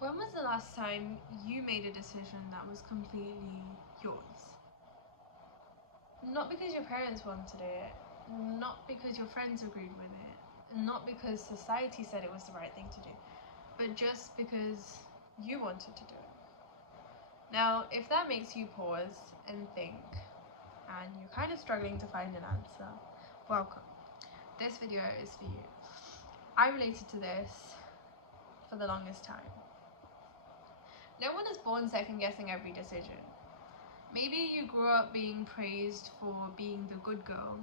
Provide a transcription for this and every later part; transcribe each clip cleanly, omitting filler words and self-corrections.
When was the last time you made a decision that was completely yours? Not because your parents wanted it, not because your friends agreed with it, not because society said it was the right thing to do, but just because you wanted to do it. Now, if that makes you pause and think, and you're kind of struggling to find an answer, welcome. This video is for you. I related to this for the longest time. No one is born second guessing every decision. Maybe you grew up being praised for being the good girl.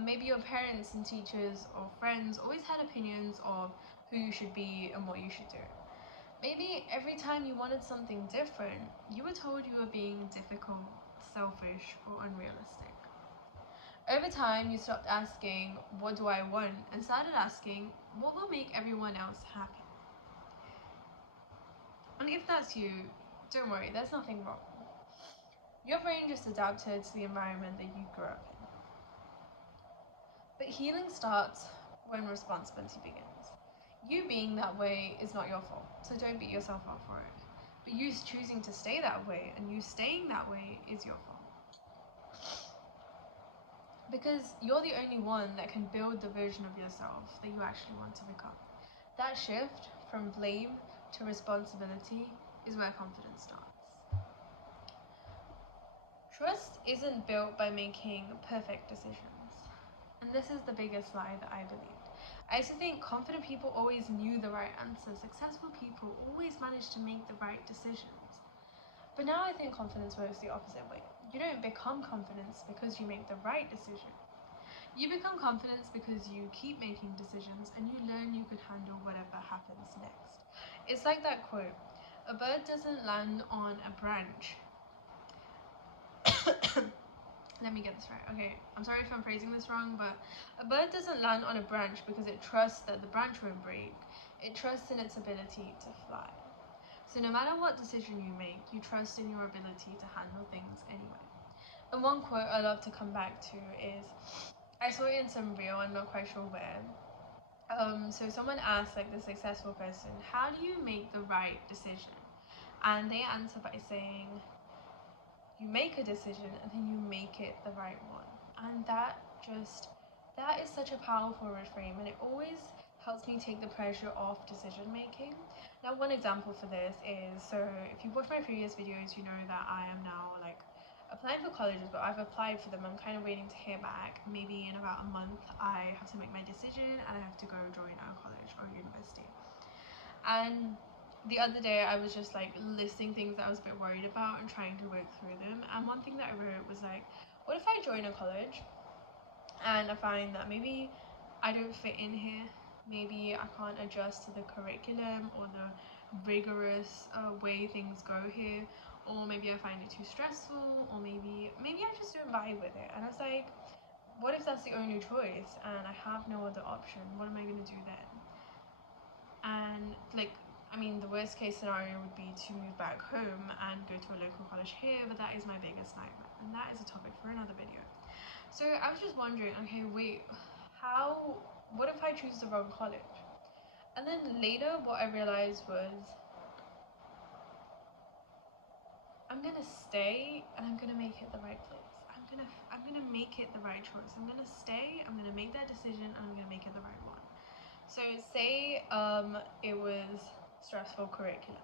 Maybe your parents and teachers or friends always had opinions of who you should be and what you should do. Maybe every time you wanted something different, you were told you were being difficult, selfish, or unrealistic. Over time, you stopped asking, what do I want? And started asking, what will make everyone else happy? And if that's you, don't worry, there's nothing wrong. Your brain just adapted to the environment that you grew up in. But healing starts when responsibility begins. You being that way is not your fault, so don't beat yourself up for it. But you choosing to stay that way and you staying that way is your fault. Because you're the only one that can build the version of yourself that you actually want to become. That shift from blame to responsibility is where confidence starts. Trust isn't built by making perfect decisions. And this is the biggest lie that I believed. I used to think confident people always knew the right answer. Successful people always managed to make the right decisions. But now I think confidence works the opposite way. You don't become confidence because you make the right decision. You become confidence because you keep making decisions and you learn you could handle whatever happens next. It's like that quote, a bird doesn't land on a branch. Let me get this right. Okay, I'm sorry if I'm phrasing this wrong, but a bird doesn't land on a branch because it trusts that the branch won't break. It trusts in its ability to fly. So no matter what decision you make, you trust in your ability to handle things anyway. And one quote I love to come back to is, I saw it in some reel, I'm not quite sure where. So someone asked like the successful person, how do you make the right decision? And they answer by saying, you make a decision and then you make it the right one. And that is such a powerful reframe, and it always helps me take the pressure off decision making. Now, one example for this is, so if you watch my previous videos, you know that I am now like applying for colleges, but I've applied for them. I'm kind of waiting to hear back. Maybe in about a month I have to make my decision and I have to go join a college or university. And the other day I was just like listing things that I was a bit worried about and trying to work through them. And one thing that I wrote was like, what if I join a college and I find that maybe I don't fit in here, maybe I can't adjust to the curriculum or the rigorous way things go here, or maybe I find it too stressful, or maybe I just don't vibe with it. And I was like, what if that's the only choice and I have no other option? What am I going to do then? And like, I mean, the worst case scenario would be to move back home and go to a local college here, but that is my biggest nightmare, and that is a topic for another video. So I was just wondering, okay, wait, what if I choose the wrong college? And then later what I realized was, I'm gonna stay and I'm gonna make it the right place. I'm gonna make it the right choice. I'm gonna stay, I'm gonna make that decision, and I'm gonna make it the right one. So say it was stressful curriculum,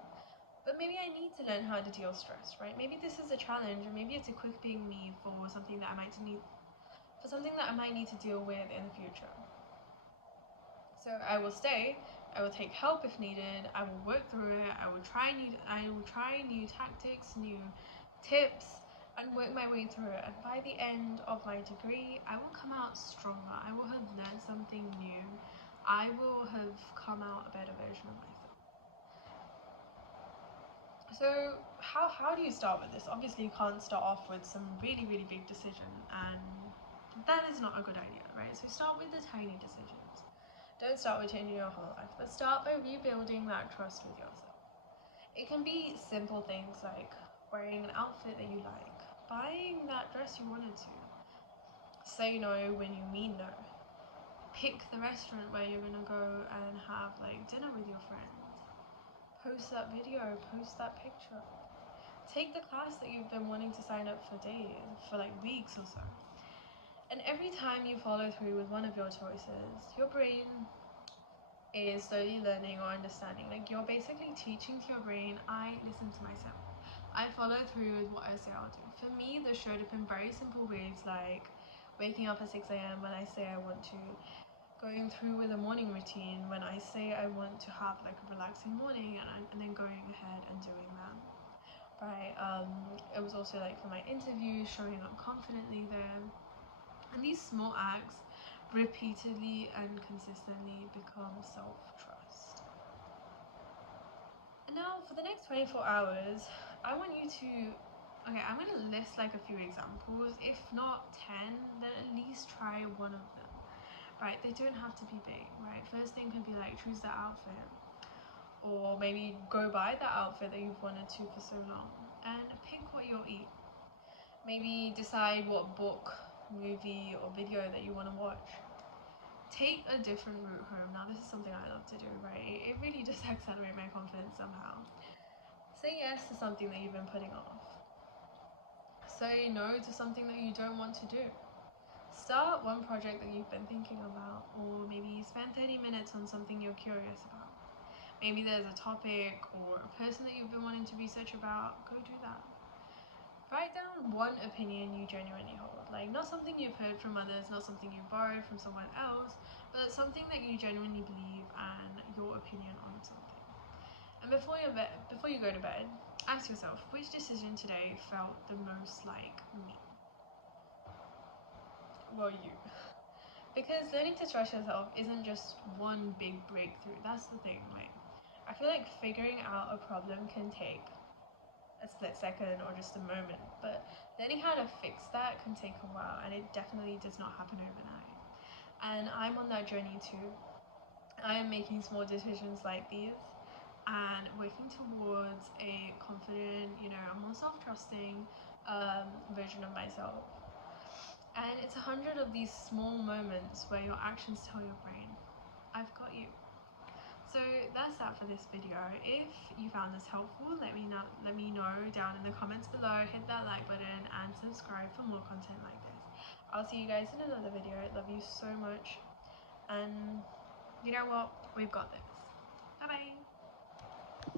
but maybe I need to learn how to deal with stress, right? Maybe this is a challenge, or maybe it's equipping me for something that I might need to deal with in the future. So I will stay, I will take help if needed, I will work through it, I will try new tactics, new tips, and work my way through it. And by the end of my degree, I will come out stronger. I will have learned something new. I will have come out a better version of myself. So how do you start with this? Obviously you can't start off with some really, really big decision, and that is not a good idea, right? So start with the tiny decisions. Don't start with changing your whole life, but start by rebuilding that trust with yourself. It can be simple things like wearing an outfit that you like, buying that dress you wanted to, say no when you mean no, pick the restaurant where you're gonna go and have like dinner with your friends, post that video, post that picture. Take the class that you've been wanting to sign up for days, for like weeks or so. And every time you follow through with one of your choices, your brain is slowly learning or understanding. Like, you're basically teaching to your brain, I listen to myself. I follow through with what I say I'll do. For me, this showed up in very simple ways, like waking up at 6 a.m. when I say I want to, going through with a morning routine when I say I want to have like a relaxing morning, and then going ahead and doing that. Right. It was also like for my interviews, showing up confidently there. And these small acts repeatedly and consistently become self-trust. And now for the next 24 hours, I want you to, okay, I'm going to list like a few examples. If not 10, then at least try one of them. Right, they don't have to be big, right? First thing could be like choose that outfit, or maybe go buy that outfit that you've wanted to for so long, and pick what you'll eat. Maybe decide what book, movie, or video that you want to watch. Take a different route home. Now, this is something I love to do, right? It really just accelerates my confidence somehow. Say yes to something that you've been putting off. Say no to something that you don't want to do. Start one project that you've been thinking about, or maybe spend 30 minutes on something you're curious about. Maybe there's a topic or a person that you've been wanting to research about. Go do that. Write down one opinion you genuinely hold. Like, not something you've heard from others, not something you borrowed from someone else, but something that you genuinely believe and your opinion on something. And before you go to bed, ask yourself, which decision today felt the most like me? Well, you. Because learning to trust yourself isn't just one big breakthrough. That's the thing. Like, I feel like figuring out a problem can take a split second or just a moment, but learning how to fix that can take a while, and it definitely does not happen overnight. And I'm on that journey too. I am making small decisions like these and working towards a confident, a more self-trusting version of myself. And it's 100 of these small moments where your actions tell your brain, I've got you. So that's that for this video. If you found this helpful, let me know down in the comments below. Hit that like button and subscribe for more content like this. I'll see you guys in another video. I love you so much, and you know what? We've got this. Bye bye.